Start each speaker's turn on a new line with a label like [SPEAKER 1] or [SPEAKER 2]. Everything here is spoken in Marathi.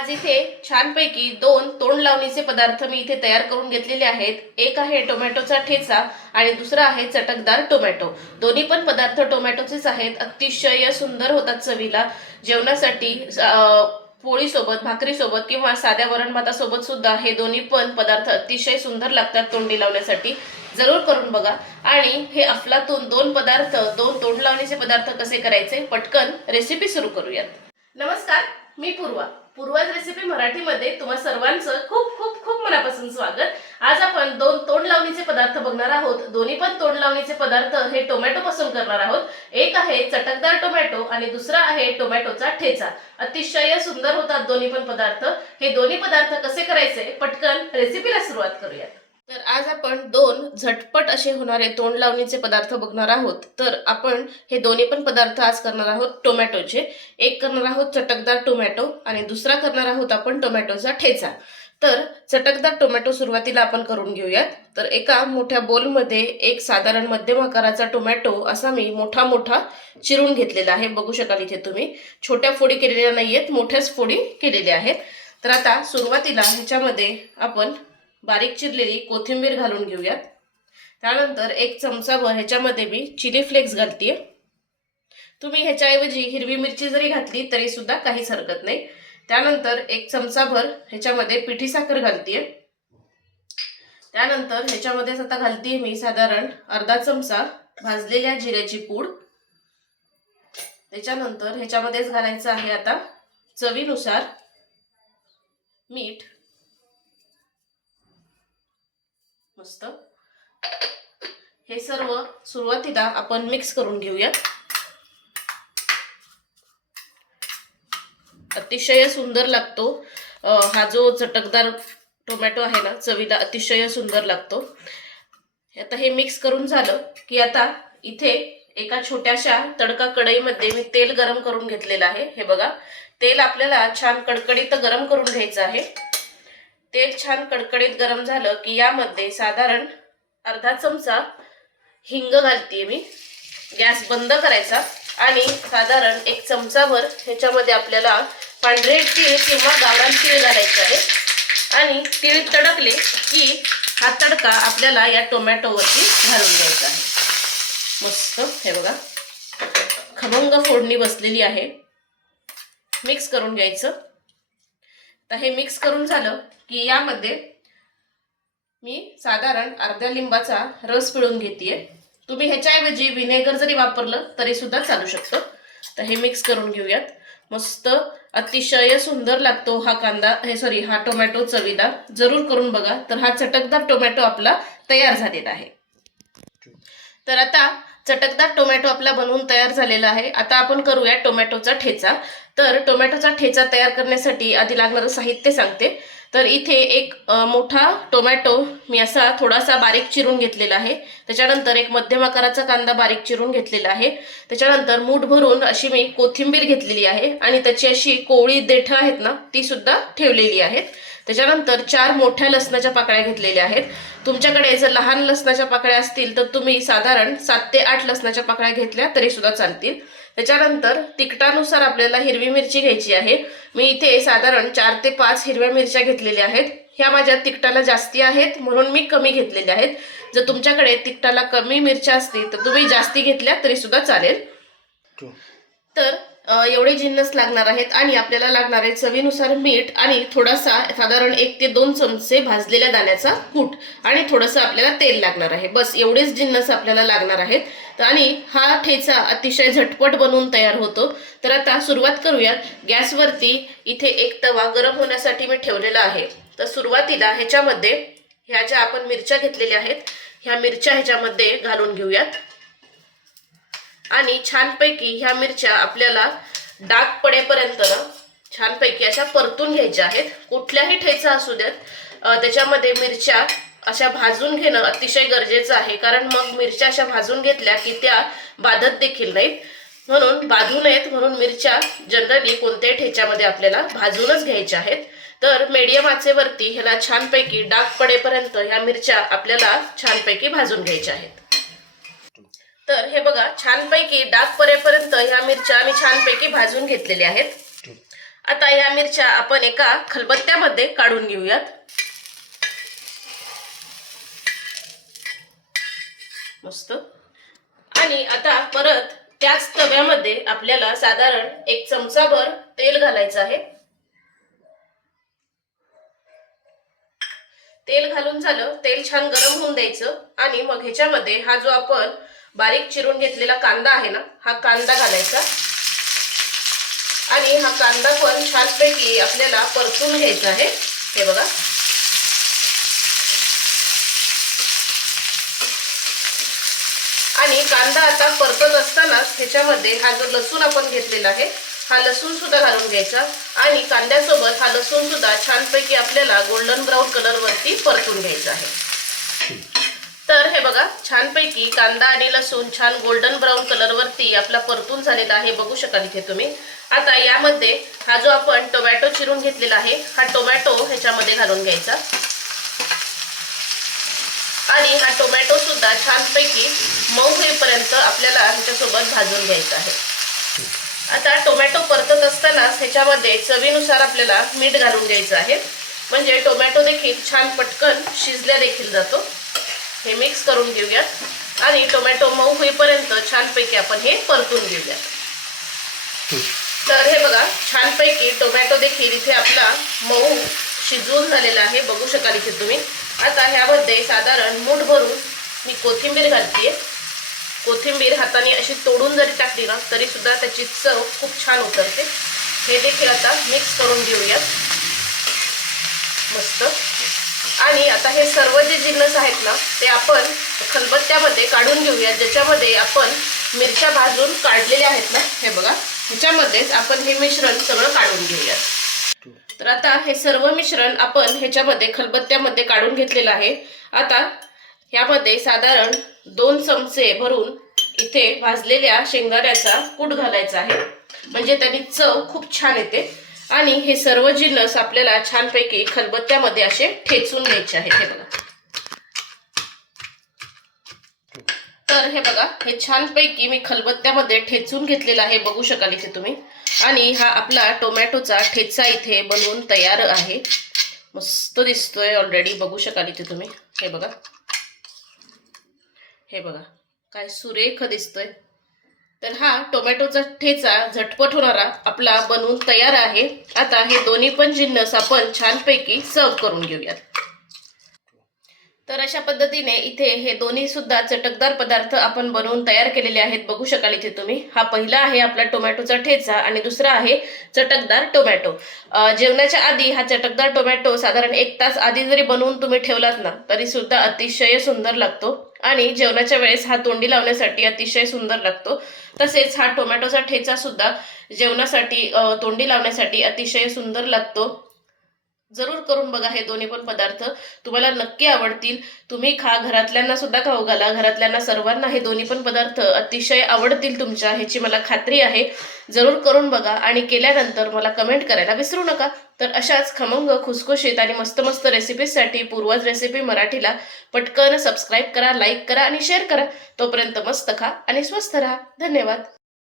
[SPEAKER 1] आज इथे छानपैकी दोन तोंड लावणीचे पदार्थ मी इथे तयार करून घेतलेले आहेत. एक आहे टोमॅटोचा ठेचा आणि दुसरा आहे चटकदार टोमॅटो. दोन्ही पण पदार्थ टोमॅटोचेच आहेत. अतिशय सुंदर होतात चवीला. जेवणासाठी पोळीसोबत भाकरीसोबत किंवा साध्या वरण भातासोबत सुद्धा हे दोन्ही पण पदार्थ अतिशय सुंदर लागतात तोंडी लावण्यासाठी. जरूर करून बघा. आणि हे अफलातून दोन पदार्थ दोन तोंड लावणीचे पदार्थ कसे करायचे पटकन रेसिपी सुरू करूयात. नमस्कार मी पूर्वा. पूर्वाज रेसिपी मराठीमध्ये तुम्हा सर्वांचं खूप खूप खूप मनापासून स्वागत. आज आपण दोन तोंड लावणीचे पदार्थ बघणार आहोत. दोन्ही पण तोंड लावणीचे पदार्थ हे टोमॅटो पासून करणार आहोत. एक आहे चटकदार टोमॅटो आणि दुसरा आहे टोमॅटोचा ठेचा. अतिशय सुंदर होतात दोन्ही पण पदार्थ. हे दोन्ही पदार्थ कसे करायचे? पटकन रेसिपीला सुरुवात करूयात. तर आज आपण दोन झटपट असे होणारे तोंड लावणीचे पदार्थ बघणार आहोत. तर आपण हे दोन्ही पण पदार्थ आज करणार आहोत टोमॅटोचे. एक करणार आहोत चटकदार टोमॅटो आणि दुसरा करणार आहोत आपण टोमॅटोचा ठेचा. तर चटकदार टोमॅटो सुरुवातीला आपण करून घेऊयात. तर एका मोठ्या बोलमध्ये एक साधारण मध्यम आकाराचा टोमॅटो असा मी मोठा मोठा चिरून घेतलेला आहे. बघू शकाल इथे तुम्ही. छोट्या फोडी केलेल्या नाहीयेत मोठ्याच फोडी केलेल्या आहेत. तर आता सुरुवातीला ह्याच्यामध्ये आपण बारीक चिरलेली कोथिंबीर घालून घेऊयात. त्यानंतर एक चमचाभर ह्याच्यामध्ये मी चिली फ्लेक्स घालते तुम्ही ह्याच्याऐवजी हिरवी मिरची जरी घातली तरी सुद्धा काहीच हरकत नाही. त्यानंतर एक चमचाभर ह्याच्यामध्ये पिठी साखर घालते त्यानंतर ह्याच्यामध्येच आता घालते मी साधारण अर्धा चमचा भाजलेल्या जिऱ्याची पूड. त्याच्यानंतर ह्याच्यामध्येच घालायचं आहे आता चवीनुसार मीठ मस्त. हे सर्व सुरुवातीला आपण मिक्स करून घेऊयात. अतिशय सुंदर लागतो. हा जो चटकदार टोमॅटो आहे ना चवीला अतिशय सुंदर लागतो. आता हे मिक्स करून झालं की आता इथे एका छोट्याशा तडका कढईमध्ये मी तेल गरम करून घेतलेलं आहे. हे बघा तेल आपल्याला छान कडकडीत गरम करून घ्यायचं आहे. तेल छान कडकडीत गरम झालं की यामध्ये साधारण अर्धा चमचा हिंग घालते मी. गॅस बंद करायचा आणि साधारण एक चमचाभर ह्याच्यामध्ये आपल्याला पांढरे तीळ किंवा गावरान तीळ घालायचं आहे. आणि तीळ तडकले की हा तडका आपल्याला या टोमॅटोवरती घालून द्यायचा आहे. मस्त. हे बघा. खमंग फोडणी बसलेली आहे. मिक्स करून घ्यायचं. तर हे मिक्स करून झालं की यामध्ये मी साधारण अर्ध्या लिंबाचा रस पिळून घेतेय. तुम्ही ह्याच्याऐवजी व्हिनेगर जरी वापरलं तरी सुद्धा चालू शकतं. तर हे मिक्स करून घेऊयात. मस्त अतिशय सुंदर लागतो हा कांदा हे सॉरी हा टोमॅटो चवीदार जरूर करून बघा. तर हा चटकदार टोमॅटो आपला तयार झालेला आहे. तर आता चटकदार टोमॅटो आपला बनवून तयार झालेला आहे. आता आपण करूया टोमॅटोचा ठेचा. तर टोमॅटोचा ठेचा तयार करण्यासाठी आधी लागणारं साहित्य सांगते. तर इथे एक मोठा टोमॅटो मी असा थोडासा बारीक चिरून घेतलेला आहे. त्याच्यानंतर एक मध्यम आकाराचा कांदा बारीक चिरून घेतलेला आहे. त्याच्यानंतर मूठ भरून अशी मी कोथिंबीर घेतलेली आहे. आणि त्याची अशी कोवळी देठं आहेत ना ती सुद्धा ठेवलेली आहेत. त्याच्यानंतर चार मोठ्या लसणाच्या पाकळ्या घेतलेल्या आहेत. तुमच्याकडे जर लहान लसणाच्या पाकळ्या असतील तर तुम्ही साधारण सात ते आठ लसणाच्या पाकळ्या घेतल्या तरी सुद्धा चालतील. त्याच्यानंतर तिखटानुसार आपल्याला हिरवी मिरची घ्यायची आहे. मी इथे साधारण चार ते पाच हिरव्या मिरच्या घेतलेल्या आहेत. ह्या माझ्या तिखटाला जास्ती आहेत म्हणून मी कमी घेतलेल्या आहेत. जर तुमच्याकडे तिखटाला कमी मिरच्या असतील तर तुम्ही जास्ती घेतल्या तरी सुद्धा चालेल. तर एवढे जिन्नस लागणार आहेत आणि आपल्याला लागणार आहे चवीनुसार मीठ आणि थोडासा साधारण एक ते दोन चमचे भाजलेल्या दाण्याचा कूट आणि थोडंसं आपल्याला तेल लागणार आहे. बस एवढेच जिन्नस आपल्याला लागणार आहेत. तर आणि हा ठेचा अतिशय झटपट बनवून तयार होतो. तर आता सुरुवात करूयात. गॅसवरती इथे एक तवा गरम होण्यासाठी मी ठेवलेला आहे. तर सुरुवातीला ह्याच्यामध्ये ह्या ज्या आपण मिरच्या घेतलेल्या आहेत ह्या मिरच्या ह्याच्यामध्ये घालून घेऊयात. आणि छानपैकी ह्या मिरच्या आपल्याला डाग पडेपर्यंत ना छानपैकी अशा परतून घ्यायच्या आहेत. कुठल्याही ठेचा असू द्यात त्याच्यामध्ये मिरच्या अशा भाजून घेणं अतिशय गरजेचं आहे. कारण मग मिरच्या अशा भाजून घेतल्या की त्या बाधत देखील नाहीत. म्हणून बाधू नयेत म्हणून मिरच्या जनरली कोणत्याही ठेच्यामध्ये आपल्याला भाजूनच घ्यायच्या आहेत. तर मीडियम आचेवरती ह्याला छानपैकी डाग पडेपर्यंत ह्या मिरच्या आपल्याला छानपैकी भाजून घ्यायच्या आहेत. तर हे बघा छानपैकी डाग परेपर्यंत ह्या मिरच्या मी छानपैकी भाजून घेतलेल्या आहेत. आता ह्या मिरच्या आपण एका खलबत्त्यामध्ये काढून घेऊयात. मस्त. आणि आता परत त्याच तव्यामध्ये आपल्याला साधारण एक चमचाभर तेल घालायचं आहे. तेल घालून झालं तेल छान गरम होऊन द्यायचं. आणि मग ह्याच्यामध्ये हा जो आपण बारीक चिरून घेतलेला कांदा आहे ना हा कांदा घालायचा. आणि हा कांदा पण छानपैकी आपल्याला परतून घ्यायचा आहे. हे बघा. आणि कांदा आता परतत असतानाच ह्याच्यामध्ये हा जो लसूण आपण घेतलेला आहे हा लसूण सुद्धा घालून घ्यायचा. आणि कांद्यासोबत हा लसूण सुद्धा छानपैकी आपल्याला गोल्डन ब्राऊन कलर वरती परतून घ्यायचा आहे. तर हे बघा छानपैकी कांदा आणि लसूण छान गोल्डन ब्राऊन कलरवरती आपला परतून झालेला आहे. बघू शकाल इथे तुम्ही. आता यामध्ये हा जो आपण टोमॅटो चिरून घेतलेला आहे हा टोमॅटो ह्याच्यामध्ये घालून घ्यायचा. आणि हा टोमॅटो सुद्धा छानपैकी मऊ होईपर्यंत आपल्याला ह्याच्यासोबत भाजून घ्यायचा आहे. आता टोमॅटो परतत असतानाच ह्याच्यामध्ये चवीनुसार आपल्याला मीठ घालून घ्यायचं आहे. म्हणजे टोमॅटो देखील छान पटकन शिजल्या देखील जातो. हे मिक्स करून घेऊयात. आणि टोमॅटो मऊ होईपर्यंत छानपैकी आपण हे परतून घेऊयात. तर हे बघा छानपैकी टोमॅटो देखील इथे आपला मऊ शिजवून झालेला आहे. बघू शकाल इथे तुम्ही. आता ह्यामध्ये साधारण मूठ भरून मी कोथिंबीर घालते कोथिंबीर हाताने अशी तोडून जरी टाकली ना तरी सुद्धा त्याची चव खूप छान उतरते. हे देखील आता मिक्स करून घेऊयात. मस्त. आणि आता हे सर्व जे जिन्नस आहेत ना ते आपण खलबत्त्यामध्ये काढून घेऊया ज्याच्यामध्ये आपण मिरच्या भाजून काढलेल्या आहेत ना हे बघा. ह्याच्यामध्येच आपण हे मिश्रण सगळं काढून घेऊयात. तर आता हे सर्व मिश्रण आपण ह्याच्यामध्ये खलबत्त्यामध्ये काढून घेतलेलं आहे. आता ह्यामध्ये साधारण दोन चमचे भरून इथे भाजलेल्या शेंगदाण्याचा कूट घालायचा आहे. म्हणजे त्याने चव खूप छान येते. आणि हे सर्व जिन्नस आपल्याला छानपैकी खलबत्त्यामध्ये असे ठेचून घ्यायचे आहेत. हे बघा. तर हे बघा हे छानपैकी मी खलबत्त्यामध्ये ठेचून घेतलेलं आहे. बघू शकाल इथे तुम्ही. आणि हा आपला टोमॅटोचा ठेचा इथे बनवून तयार आहे. मस्त दिसतोय ऑलरेडी बघू शकाल इथे तुम्ही. हे बघा. हे बघा. काय सुरेख दिसतोय. तर हा टोमॅटोचा ठेचा झटपट होणारा आपला बनवून तयार आहे. आता हे दोन्ही पण जिन्नस आपण छानपैकी सर्व करून घेऊयात. तर अशा पद्धतीने इथे हे दोन्ही सुद्धा चटकदार पदार्थ आपण बनवून तयार केलेले आहेत. बघू शकाल इथे तुम्ही. हा पहिला आहे आपला टोमॅटोचा ठेचा आणि दुसरा आहे चटकदार टोमॅटो. जेवणाच्या आधी हा चटकदार टोमॅटो साधारण एक तास आधी जरी बनवून तुम्ही ठेवलात ना तरी सुद्धा अतिशय सुंदर लागतो. आणि जेवणाच्या वेळेस हा तोंडी लावण्यासाठी अतिशय सुंदर लागतो. तसेच हा टोमॅटोचा ठेचा सुद्धा जेवणासाठी तोंडी लावण्यासाठी अतिशय सुंदर लागतो. जरूर करून बघा हे दोन्ही पण पदार्थ. तुम्हाला नक्की आवडतील. तुम्ही खा घरातल्यांना सुद्धा खाऊ घाला. घरातल्यांना सर्वांना हे दोन्ही पण पदार्थ अतिशय आवडतील तुमच्या ह्याची मला खात्री आहे. जरूर करून बघा आणि केल्यानंतर मला कमेंट करायला विसरू नका. तर अशाच खमंग खुसखुशीत आणि मस्त मस्त रेसिपीजसाठी पूर्वज रेसिपी मराठीला पटकन सबस्क्राईब करा लाईक करा आणि शेअर करा. तोपर्यंत मस्त खा आणि स्वस्त राहा. धन्यवाद.